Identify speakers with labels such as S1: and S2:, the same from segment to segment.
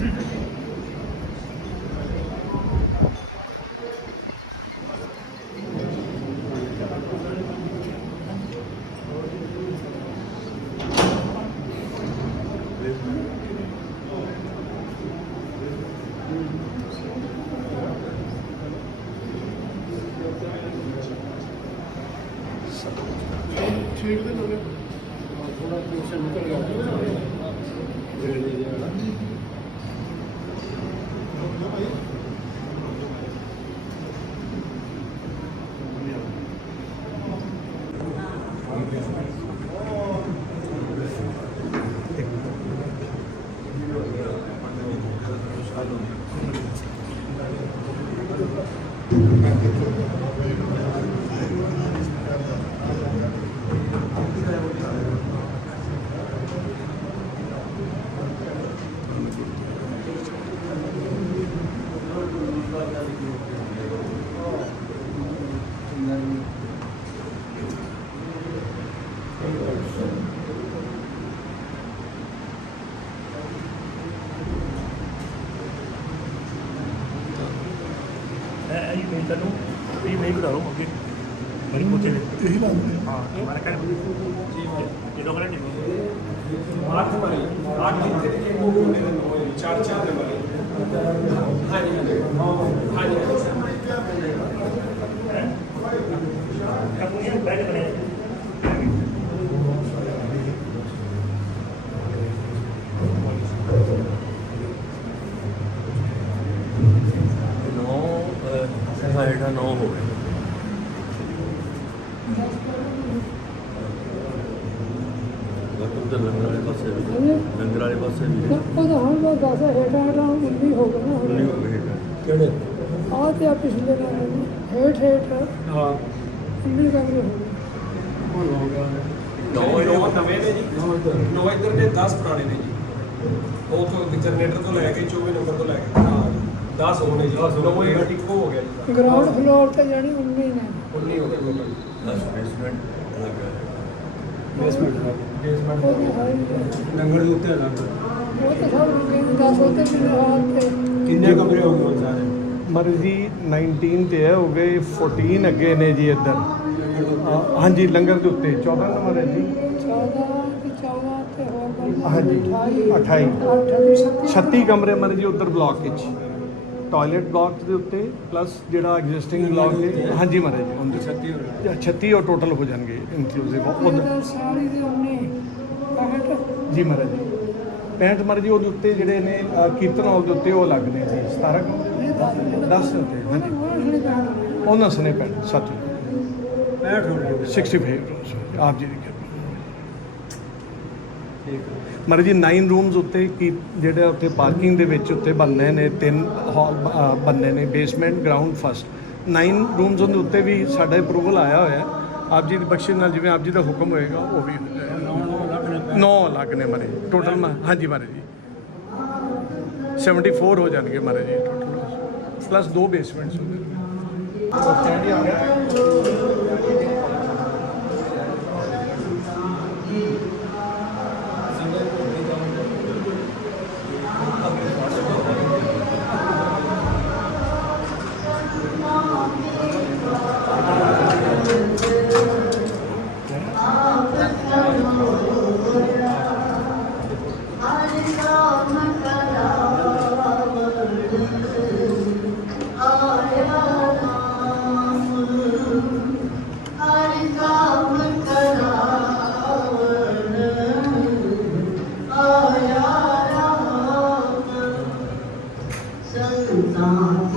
S1: Thank you. ఏదో ఒకటి mark మరి మార్క్
S2: ఇంతకి చార్జ్ చేయాలి మరి 10 ਹੇਠਾਂ ਹੇਠਾਂ 19 ਹੋ ਗਏ ਨਾ ਹੁਣ।
S1: ਨਹੀਂ ਹੋ ਗਏ ਹੈਗਾ।
S3: ਕਿਹੜੇ?
S2: ਆਹ ਤੇ ਆ ਪਿਛਲੇ ਨਾਲ ਜੀ। ਹੇਠ ਹੇਠ।
S3: ਹਾਂ।
S2: 19 ਕਮਰੇ ਹੋ ਗਏ
S3: ਹੁਣ ਹੋ ਗਿਆ
S4: ਨੌ ਨੌ ਨਵੇਂ ਨੇ ਜੀ। ਨੌ ਇੱਧਰ। ਨੌ। ਇੱਧਰ ਨੇ 10 ਪੁਰਾਣੇ ਨੇ ਜੀ। ਉਹ ਤੋਂ ਜਨਰੇਟਰ ਤੋਂ ਲੈ ਕੇ 24 ਨੰਬਰ ਤੋਂ ਲੈ ਕੇ। 10 ਹੋਣੇ ਜੀ। ਦਸ ਹੋ ਗਏ। ਨੌ ਇਹ ਟਿੱਕੋ ਹੋ ਗਿਆ ਜੀ।
S2: ਗਰਾਊਂਡ ਫਲੋਰ ਤੇ ਜਾਣੀ 19 ਨੇ।
S4: 19 ਹੋ ਗਏ ਟੋਟਲ
S1: ਦਸ basement ਅਲੱਗ ਹੈ।
S5: ਬੇਸਮੈਂਟ
S4: ਬੇਸਮੈਂਟ
S2: ਉਹਦੀ ਹਾਈ
S5: ਲੰਗਰ ਦੇ ਉੱਤੇ ਆ ਲੰਗਰ
S2: ਉਹ ਤਾਂ ਸਭ ਰੁਕੇ ਦਸ ਉਹਦੇ ਕਿੰਨੇ ਹਾਲ ਤੇ
S5: ਕਿੰਨੇ ਕਮਰੇ ਹੋ ਗਏ ਸਾਰੇ?
S6: ਮਰ ਜੀ 19 ਤੇ ਹੈ ਹੋ ਗਏ 14 ਅੱਗੇ ਨੇ ਜੀ ਇੱਧਰ। ਅ, ਹਾਂਜੀ ਲੰਗਰ ਦੇ ਉੱਤੇ। 14 ਨੰਬਰ ਹੈ ਜੀ।
S2: 14 ਤੇ 14 ਤੇ ਹੋਰ ਬੰਦਾ
S6: ਹਾਂਜੀ, 28
S2: 28 ਦੀ
S6: 36 ਕਮਰੇ ਮਰ ਜੀ ਉੱਧਰ ਬਲਾਕ ਵਿੱਚ। ਟਾਇਲਟ ਬਲਾਕ ਦੇ ਉੱਤੇ ਪਲੱਸ ਜਿਹੜਾ ਐਗਜ਼ਿਸਟਿੰਗ ਬਲਾਕ ਦੇ ਹਾਂਜੀ ਮਹਾਰਾਜ ਜੀ ਉਹਦੇ।
S5: 36 ਹੋ ਗਏ।
S6: 36 ਉਹ ਟੋਟਲ ਹੋ ਜਾਣਗੇ ਇਨਕਲੂਸਿਵ ਉਹਦੇ
S2: ਸਾਰੀ ਦੇ ਉਹਨੇ। 65
S6: ਜੀ ਮਹਾਰਾਜ ਜੀ। 65 ਮਰਜ਼ੀ ਉਹਦੇ ਉੱਤੇ ਜਿਹੜੇ ਨੇ ਕੀਰਤਨ ਹਾਲ ਦੇ ਉੱਤੇ ਉਹ ਲੱਗਦੇ ਜੀ 17 10 ਉੱਤੇ ਹਾਂਜੀ। ਉਹਨਾਂ ਸਨੇ ਪੈਣ ਸੱਚ
S5: 65
S6: ਆਪ ਜੀ ਦੀ ਕਿਰਪਾ। ਮਹਾਰਾਜ ਜੀ 9 ਰੂਮਸ ਉੱਤੇ ਕੀ ਜਿਹੜੇ ਉੱਤੇ ਪਾਰਕਿੰਗ ਦੇ ਵਿੱਚ ਉੱਤੇ ਬੰਨੇ ਨੇ ਤਿੰਨ ਹਾਲ ਬੰਨੇ ਨੇ ਬੇਸਮੈਂਟ ਗਰਾਊਂਡ ਫਸਟ 9 ਰੂਮਸ ਦੇ ਉੱਤੇ ਵੀ ਸਾਡਾ ਅਪਰੂਵਲ ਆਇਆ ਹੋਇਆ। ਆਪ ਜੀ ਦੀ ਬਖਸ਼ਿਸ਼ ਨਾਲ ਜਿਵੇਂ ਆਪ ਜੀ ਦਾ ਹੁਕਮ ਹੋਏਗਾ ਉਹ ਵੀ
S5: ਹੋਏਗਾ। 9 ਲੱਖ ਨੇ
S6: ਮਾਰੇ ਟੋਟਲ ਹਾਂਜੀ ਮਾਰੇ ਜੀ। 74 ਹੋ ਜਾਣਗੇ ਮਾਰੇ ਜੀ ਟੋਟਲ ਪਲੱਸ ਦੋ ਬੇਸਮੈਂਟਸ ਹੋ ਗਏ ਗਿਆ
S5: ਗਾੜੀ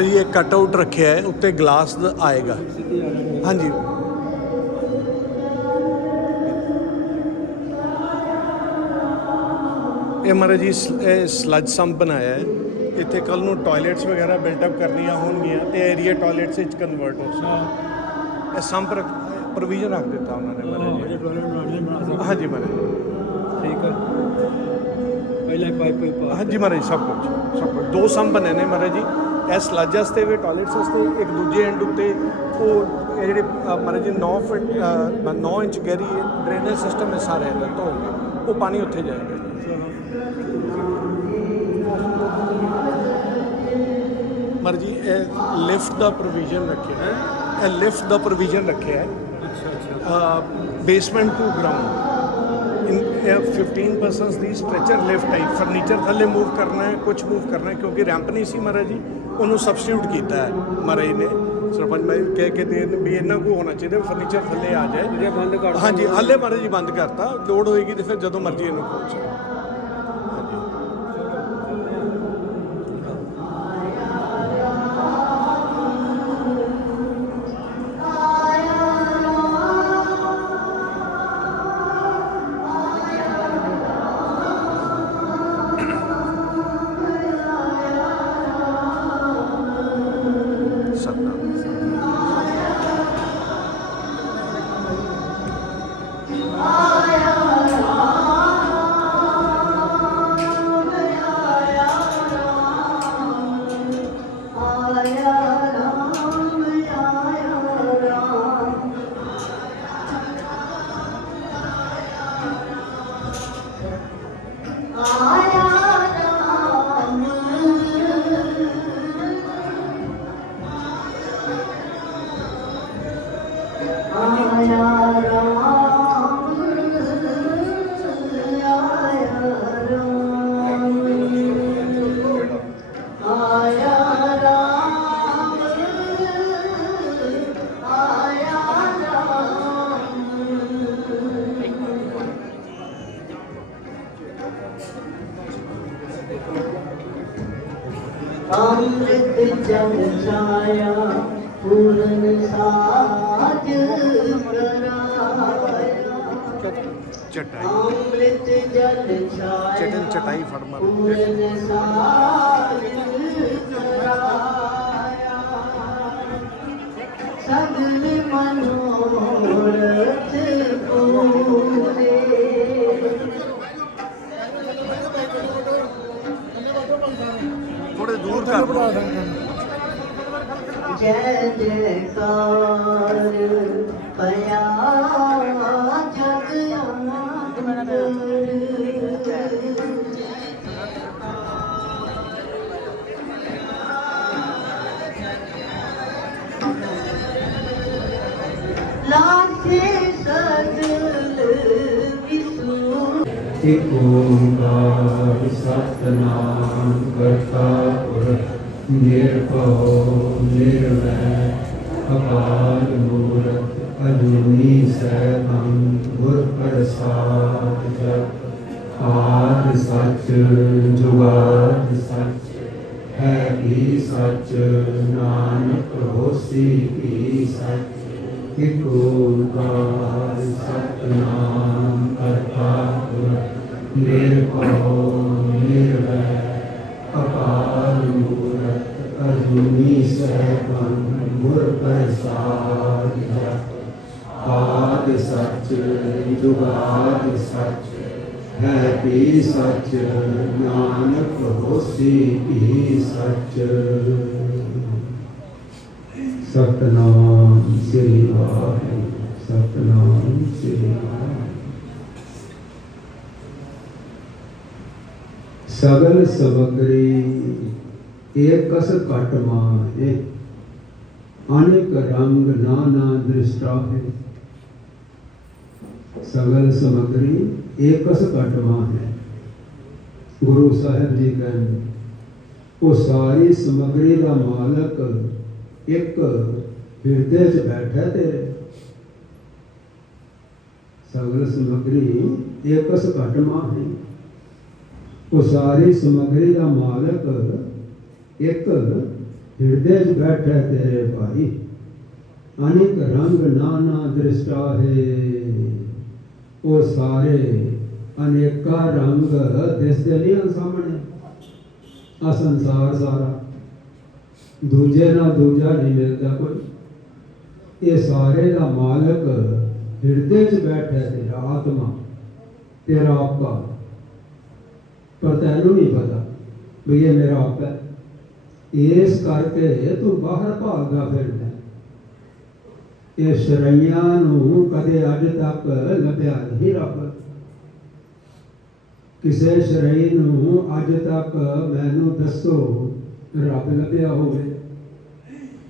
S6: ਮਹਾਰਾਜ ਜੀ ਇਹ ਕੱਟ ਆਊਟ ਰੱਖਿਆ ਹੈ ਉੱਤੇ ਗਲਾਸ ਆਏਗਾ। ਹਾਂਜੀ। ਇਹ ਮਹਾਰਾਜ ਜੀ ਸਲੱਜ ਸੰਪ ਬਣਾਇਆ ਹੈ। ਇੱਥੇ ਕੱਲ ਨੂੰ ਟਾਇਲਟਸ ਵਗੈਰਾ ਬਿਲਟ ਅਪ ਕਰਨੀਆਂ ਹੋਣਗੀਆਂ ਤੇ ਏਰੀਆ ਟਾਇਲਟਸ ਵਿੱਚ ਕਨਵਰਟ ਹੋ ਸਕਦਾ। ਇਹ ਸੰਪ ਪ੍ਰੋਵੀਜ਼ਨ ਰੱਖ ਦਿੱਤਾ ਉਹਨਾਂ ਨੇ ਮਹਾਰਾਜ ਜੀ। ਹਾਂਜੀ ਮਹਾਰਾਜ।
S5: ਠੀਕ ਹੈ। ਪਹਿਲਾਂ ਪਾਈਪ
S6: ਹਾਂਜੀ ਮਹਾਰਾਜ ਸਭ ਕੁਝ ਸਭ ਕੁਝ ਦੋ ਸੰਪ ਬਣੇ ਨੇ ਮਹਾਰਾਜ ਜੀ। ਇਹ ਸਲੱਜ ਵਾਸਤੇ ਵੀ ਟਾਇਲਟਸ ਵਾਸਤੇ ਇੱਕ ਦੂਜੇ ਐਂਡ ਉੱਤੇ ਉਹ ਇਹ ਜਿਹੜੇ ਮਹਾਰਾਜ ਜੀ 9 ਫੁੱਟ 9 ਇੰਚ ਗਹਿਰੀ ਡਰੇਨੇਜ ਸਿਸਟਮ ਹੈ ਸਾਰੇ ਇਹਦਾ ਤੋਂ ਉਹ ਪਾਣੀ ਉੱਥੇ ਜਾਏਗਾ। ਮਰ ਜੀ ਇਹ ਲਿਫਟ ਦਾ ਪ੍ਰੋਵੀਜ਼ਨ ਰੱਖਿਆ ਹੈ। ਇਹ ਲਿਫਟ ਦਾ ਪ੍ਰੋਵੀਜ਼ਨ ਰੱਖਿਆ ਹੈ।
S5: ਅੱਛਾ ਅੱਛਾ।
S6: ਬੇਸਮੈਂਟ ਟੂ ਗਰਾਊਂਡ 15 ਪਰਸਨਸ ਦੀ ਸਟ੍ਰੈਚਰ ਲਿਫਟ ਟਾਈਪ ਫਰਨੀਚਰ ਥੱਲੇ ਮੂਵ ਕਰਨਾ ਹੈ ਕੁਝ ਮੂਵ ਕਰਨਾ ਹੈ ਕਿਉਂਕਿ ਰੈਂਪ ਨਹੀਂ ਸੀ ਮਹਾਰਾਜ ਜੀ ਉਹਨੂੰ ਸਬਸਟੀਟਿਊਟ ਕੀਤਾ ਹੈ ਮਹਾਰਾਜ ਨੇ ਸਰਪੰਚ ਮੈਂ ਕਹਿ ਕੇ ਦੇ ਵੀ ਇਹਨਾਂ ਕੋ ਹੋਣਾ ਚਾਹੀਦਾ ਫਰਨੀਚਰ ਥੱਲੇ ਆ ਜਾਏ
S5: ਜਿਹੜੇ ਬੰਦ ਕਰ
S6: ਹਾਂਜੀ ਹੱਲੇ ਮਹਾਰਾਜ ਜੀ ਬੰਦ ਕਰਤਾ ਲੋਡ ਹੋਏਗੀ ਤੇ ਫਿਰ ਜਦੋਂ ਮਰਜ਼ੀ ਇਹਨੂੰ ਖੋਲ
S5: ਅੰਮ੍ਰਿਤ ਜਨ ਛਾਇਆ ਪੂਰਨ ਸਾਜ
S6: ਚਟਾਈ
S5: ਅੰਮ੍ਰਿਤ ਜਨ ਛਾਇਆ
S6: ਚਟਨ ਚਟਾਈ ਫੜ
S5: ਪੂਰਨ ਸਾਜ ਕਰਾਇਆ ਸਗਲ ਮਨੋਰਥ ਪੂਰੇ
S6: ਥੋੜੇ ਦੂਰ ਕਰ
S5: ਜੈ ਜੈਕਾਰ ਪਿਆ ਜਗ ਅੰਦਰ ਲਾਖੇ ਸਗਲ ਵਿਸੂ
S3: ਓੰਕਾਰ ਸਤਨਾਮ ਕਰਤਾ। ਨਿਰਭਉ ਨਿਰਵੈਰ ਅਕਾਲ ਮੂਰਤ ਅਜੂਨੀ ਸੈਭੰ ਗੁਰ ਪ੍ਰਸਾਦ ਜਪ ਆਦ ਸੱਚ ਜੁਗਾਦ ਸੱਚ ਹੈ ਵੀ ਸੱਚ ਨਾਨਕ ਹੋਸੀ ਵੀ ਸੱਚ ਇਕ ਓੰਕਾਰ ਸਤਨਾਮ ਕਰਤਾ ਪੁਰਖ ਨਿਰਭਉ ਨਿਰਵੈਰ ਅਕਾਲ ਮੂਰਤ ਅਜੂਨੀ ਸੈਭੰ ਗੁਰ ਪ੍ਰਸਾਦ ਜਪ ਆਦ ਸੱਚ ਜੁਗਾਦ ਸੱਚ ਹੈ ਵੀ ਸੱਚ ਨਾਨਕ ਹੋਸੀ ਵੀ ਸੱਚ ਸਤਨਾਮ ਸ੍ਰੀ ਵਾਹਿਗੁਰੂ ਸਤਨਾਮ ਸ੍ਰੀ ਵਾਹਿਗੁਰੂ ਸਗਲ ਸਮਗਰੀ ਏਕਸ ਘਟ ਮਾਹੇ। ਅਨੇਕ ਰੰਗ ਨਾਨਾ ਦ੍ਰਿਸ਼ਟਾ ਹੈ ਸਗਲ ਸਮਗਰੀ ਏਕਸ ਘਟ ਮਾਹੇ। ਗੁਰੂ ਸਾਹਿਬ ਜੀ ਕਹਿੰਦੇ ਉਹ ਸਾਰੀ ਸਮਗਰੀ ਦਾ ਮਾਲਕ ਇੱਕ ਹਿਰਦੇ 'ਚ ਬੈਠਾ ਤੇਰੇ ਸਗਲ ਸਮਗਰੀ ਏਕਸ ਘਟ ਮਾਹੇ। ਉਹ ਸਾਰੀ ਸਮਗਰੀ ਦਾ ਮਾਲਕ ਇੱਕ ਹਿਰਦੇ 'ਚ ਬੈਠਾ ਤੇਰੇ ਭਾਈ ਅਨੇਕ ਰੰਗ ਨਾਨਾ ਦ੍ਰਿਸ਼ਟਾ ਹੈ। ਉਹ ਸਾਰੇ ਅਨੇਕਾਂ ਰੰਗ ਦਿਸਦੇ ਨਹੀਂ ਹਨ ਸਾਹਮਣੇ। ਆ ਸੰਸਾਰ ਸਾਰਾ। ਦੂਜੇ ਨਾਲ ਦੂਜਾ ਨਹੀਂ ਮਿਲਦਾ ਕੋਈ। ਇਹ ਸਾਰੇ ਦਾ ਮਾਲਕ ਹਿਰਦੇ 'ਚ ਬੈਠਾ ਤੇਰਾ ਆਤਮਾ, ਤੇਰਾ ਆਪਾ। ਪਰ ਤੈਨੂੰ ਨਹੀਂ ਪਤਾ ਵੀ ਇਹ ਮੇਰਾ ਆਪ ਹੈ ਇਸ ਕਰਕੇ ਤੂੰ ਬਾਹਰ ਭਾਗਦਾ ਫਿਰਦਾ ਹੈ। ਇਹ ਸ਼ਰਈਆਂ ਨੂੰ ਕਦੇ ਅੱਜ ਤੱਕ ਲੱਭਿਆ ਨਹੀਂ ਰੱਬ ਕਿਸੇ ਸ਼ਰਈ ਨੂੰ ਅੱਜ ਤੱਕ ਮੈਨੂੰ ਦੱਸੋ ਰੱਬ ਲੱਭਿਆ ਹੋਵੇ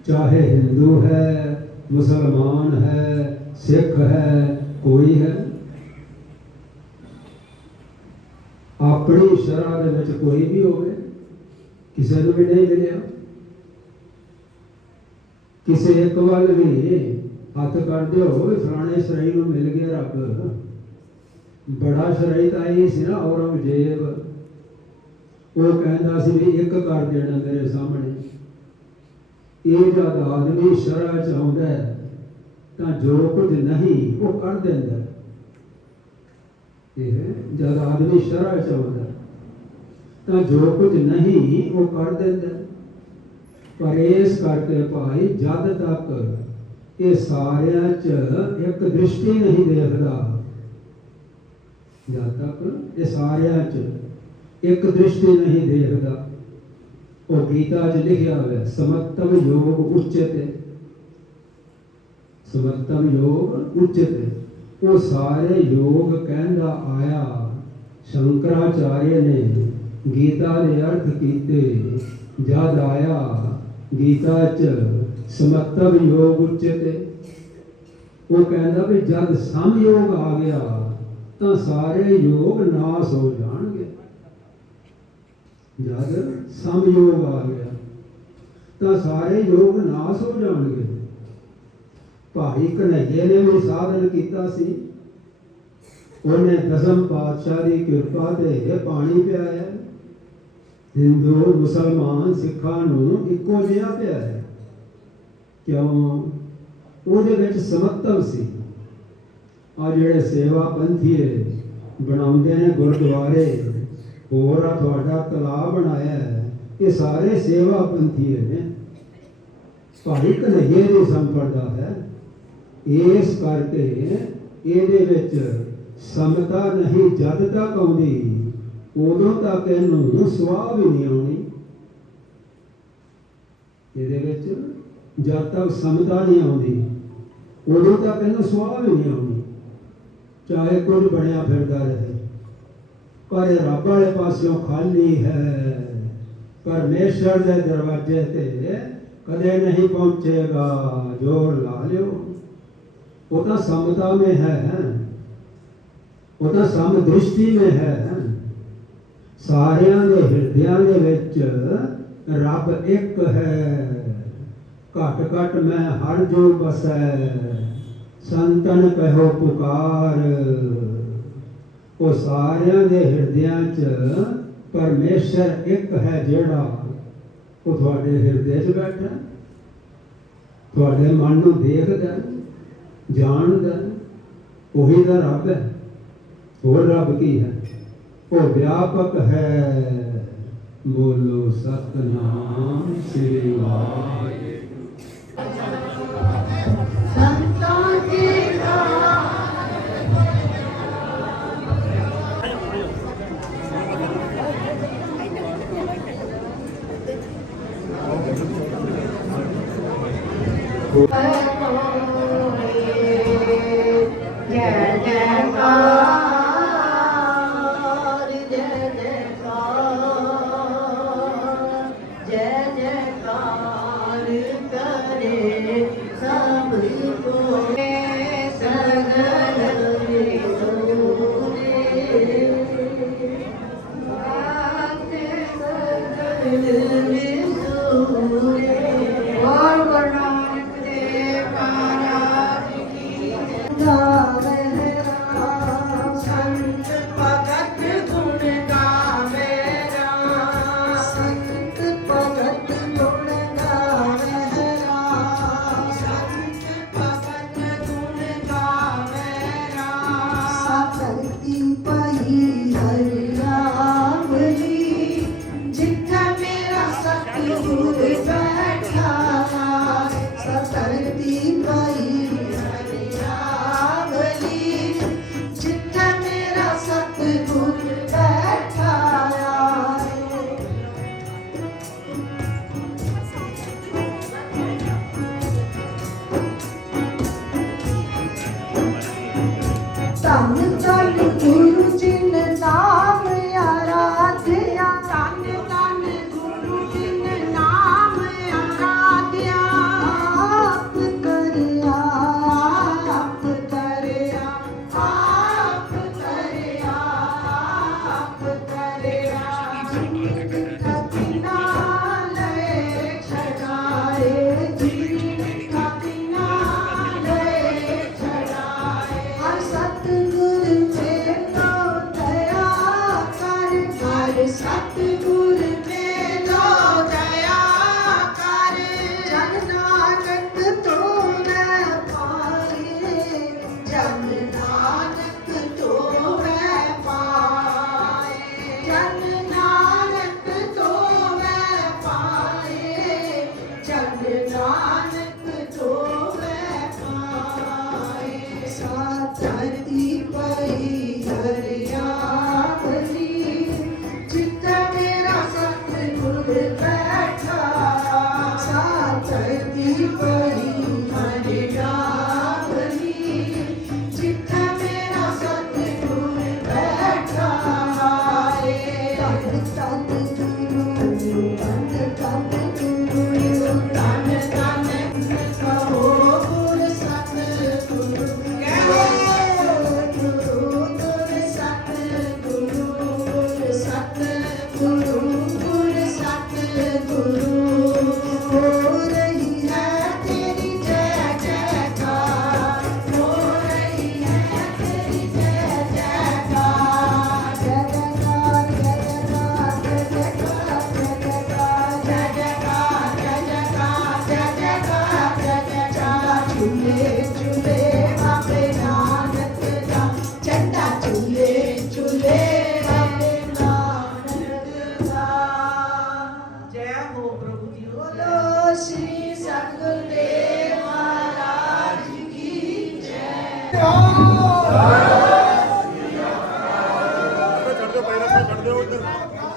S3: ਚਾਹੇ ਹਿੰਦੂ ਹੈ ਮੁਸਲਮਾਨ ਹੈ ਸਿੱਖ ਹੈ ਕੋਈ ਹੈ ਆਪਣੀ ਸ਼ਰ੍ਹਾ ਦੇ ਵਿੱਚ ਕੋਈ ਵੀ ਹੋਵੇ, ਕਿਸੇ ਨੂੰ ਵੀ ਨਹੀਂ ਮਿਲਿਆ। ਕਿਸੇ ਇੱਕ ਵੱਲ ਵੀ ਹੱਥ ਕਰਦੇ ਹੋ ਵੀ ਫਲਾਣੇ ਸ਼ਰਾਈ ਨੂੰ ਮਿਲ ਗਿਆ ਰੱਬ। ਬੜਾ ਸ਼ਰਾਈ ਤਾਂ ਇਹ ਸੀ ਨਾ, ਔਰੰਗਜ਼ੇਬ। ਉਹ ਕਹਿੰਦਾ ਸੀ ਵੀ ਇੱਕ ਕਰ ਦੇਣਾ ਤੇਰੇ ਸਾਹਮਣੇ। ਇਹ ਜਦ ਆਦਮੀ ਸ਼ਰ੍ਹਾ ਚ ਆਉਂਦਾ ਤਾਂ ਜੋ ਕੁਝ ਨਹੀਂ, ਉਹ ਕਰ ਦਿੰਦਾ ਹੈ। ਇਹ ਜਦ ਆਦਮੀ ਸ਼ਰ੍ਹਾ ਚ ਆਉਂਦਾ ਹੈ, ਤਾਂ ਜੋ ਕੁਝ ਨਹੀਂ ਉਹ ਕਰ ਦਿੰਦਾ ਹੈ। ਪਰ ਇਸ ਕਰਕੇ ਭਾਈ ਜਦ ਤੱਕ ਇਹ ਸਾਰਿਆਂ 'ਚ ਇੱਕ ਦ੍ਰਿਸ਼ਟੀ ਨਹੀਂ ਦੇਖਦਾ ਜਦ ਤੱਕ ਇਹ ਸਾਰਿਆਂ 'ਚ ਇੱਕ ਦ੍ਰਿਸ਼ਟੀ ਨਹੀਂ ਦੇਖਦਾ ਉਹ ਗੀਤਾ 'ਚ ਲਿਖਿਆ ਹੋਇਆ ਸਮਤਮ ਯੋਗ ਉਚਤੇ ਸਮਤਮ ਯੋਗ ਉਚਤੇ ਉਹ ਸਾਰੇ ਯੋਗ ਕਹਿੰਦਾ ਆਇਆ, ਸ਼ੰਕਰਾਚਾਰਿਆ ਨੇ ਗੀਤਾ ਦੇ ਅਰਥ ਕੀਤੇ ਜਦ ਆਇਆ ਗੀਤਾ ਚ ਸਮਤਵ ਯੋਗ ਉਚਤੇ ਉਹ ਕਹਿੰਦਾ ਵੀ ਜਦ ਸਮਯੋਗ ਆ ਗਿਆ, ਤਾਂ ਸਾਰੇ ਯੋਗ ਨਾਸ ਹੋ ਜਾਣਗੇ। ਜਦ ਸਮਯੋਗ ਆ ਗਿਆ, ਤਾਂ ਸਾਰੇ ਯੋਗ ਨਾਸ ਹੋ ਜਾਣਗੇ। ਭਾਈ ਕਨਈਏ ਨੇ ਵੀ ਸਾਧਨ ਕੀਤਾ ਸੀ। ਉਹਨੇ ਦਸਮ ਪਾਤਸ਼ਾਹ ਦੀ ਕਿਰਪਾ ਤੇ ਪਾਣੀ ਪਿਆਇਆ। ਹਿੰਦੂ ਮੁਸਲਮਾਨ, ਸਿੱਖਾਂ ਨੂੰ ਇੱਕੋ ਜਿਹਾ ਪਿਆਇਆ। ਕਿਉਂ? ਉਹਦੇ ਵਿੱਚ ਸਮਤਵ ਸੀ। ਆ ਜਿਹੜੇ ਸੇਵਾ ਪੰਥੀਏ ਬਣਾਉਂਦੇ ਨੇ ਗੁਰਦੁਆਰੇ, ਹੋਰ ਆ ਤੁਹਾਡਾ ਤਲਾਬ ਬਣਾਇਆ ਹੈ। ਇਹ ਸਾਰੇ ਸੇਵਾ ਪੰਥੀਏ ਨੇ। ਭਾਈ ਕਨਈਏ ਦੀ ਸੰਪਰਦਾ ਹੈ। ਇਸ ਕਰਕੇ ਇਹਦੇ ਵਿੱਚ ਸਮਤਾ ਨਹੀਂ, ਜਦ ਤੱਕ ਆਉਂਦੀ, ਉਦੋਂ ਤੱਕ ਇਹਨੂੰ ਸੁਆਹ ਵੀ ਨਹੀਂ ਆਉਣੀ। ਇਹਦੇ ਵਿੱਚ ਜਦ ਤੱਕ ਸਮਤਾ ਨਹੀਂ ਆਉਂਦੀ, ਉਦੋਂ ਤੱਕ ਇਹਨੂੰ ਸਵਾਹ ਵੀ ਨਹੀਂ ਆਉਣੀ। ਚਾਹੇ ਕੁਝ ਬਣਿਆ ਫਿਰਦਾ ਰਹੇ, ਪਰ ਰੱਬ ਵਾਲੇ ਪਾਸਿਓਂ ਖਾਲੀ ਹੈ। ਪਰਮੇਸ਼ਰ ਦੇ ਦਰਵਾਜ਼ੇ ਤੇ ਕਦੇ ਨਹੀਂ ਪਹੁੰਚੇਗਾ, ਜੋਰ ਲਾ ਲਿਓ। वो तो समता में है ਉਹ ਤਾਂ ਸਮ ਦ੍ਰਿਸ਼ਟੀ में ਹੈ ਸਾਰਿਆਂ ਦੇ ਹਿਰਦਿਆਂ ਦੇ ਵਿੱਚ ਰੱਬ ਇੱਕ ਹੈ ਘਟ ਘਟ ਮੈਂ ਹਰ ਜੋ ਬਸੈ ਸੰਤਨ ਕਹੋ ਪੁਕਾਰ ਉਹ ਸਾਰਿਆਂ ਦੇ ਹਿਰਦਿਆਂ 'ਚ ਪਰਮੇਸ਼ਰ ਇੱਕ ਹੈ ਜਿਹੜਾ ਉਹ ਤੁਹਾਡੇ ਹਿਰਦੇ 'ਚ ਬੈਠਾ ਹੈ। ਤੁਹਾਡੇ ਮਨ ਨੂੰ ਦੇਖਦਾ ਹੈ, ਜਾਣਦਾ ਹੈ। ਉਹੀ ਦਾ ਰੱਬ ਹੈ, ਹੋਰ ਰੱਬ ਕੀ ਹੈ? ਉਹ ਵਿਆਪਕ ਹੈ। ਬੋਲੋ ਸਤਨਾਮ ਸ੍ਰੀ ਵਾਹਿਗੁਰੂ।
S7: ਸੰਤਾਂ ਕੇ ਨਾਮ
S6: ಯಾವುದೇ
S8: ಒಂದು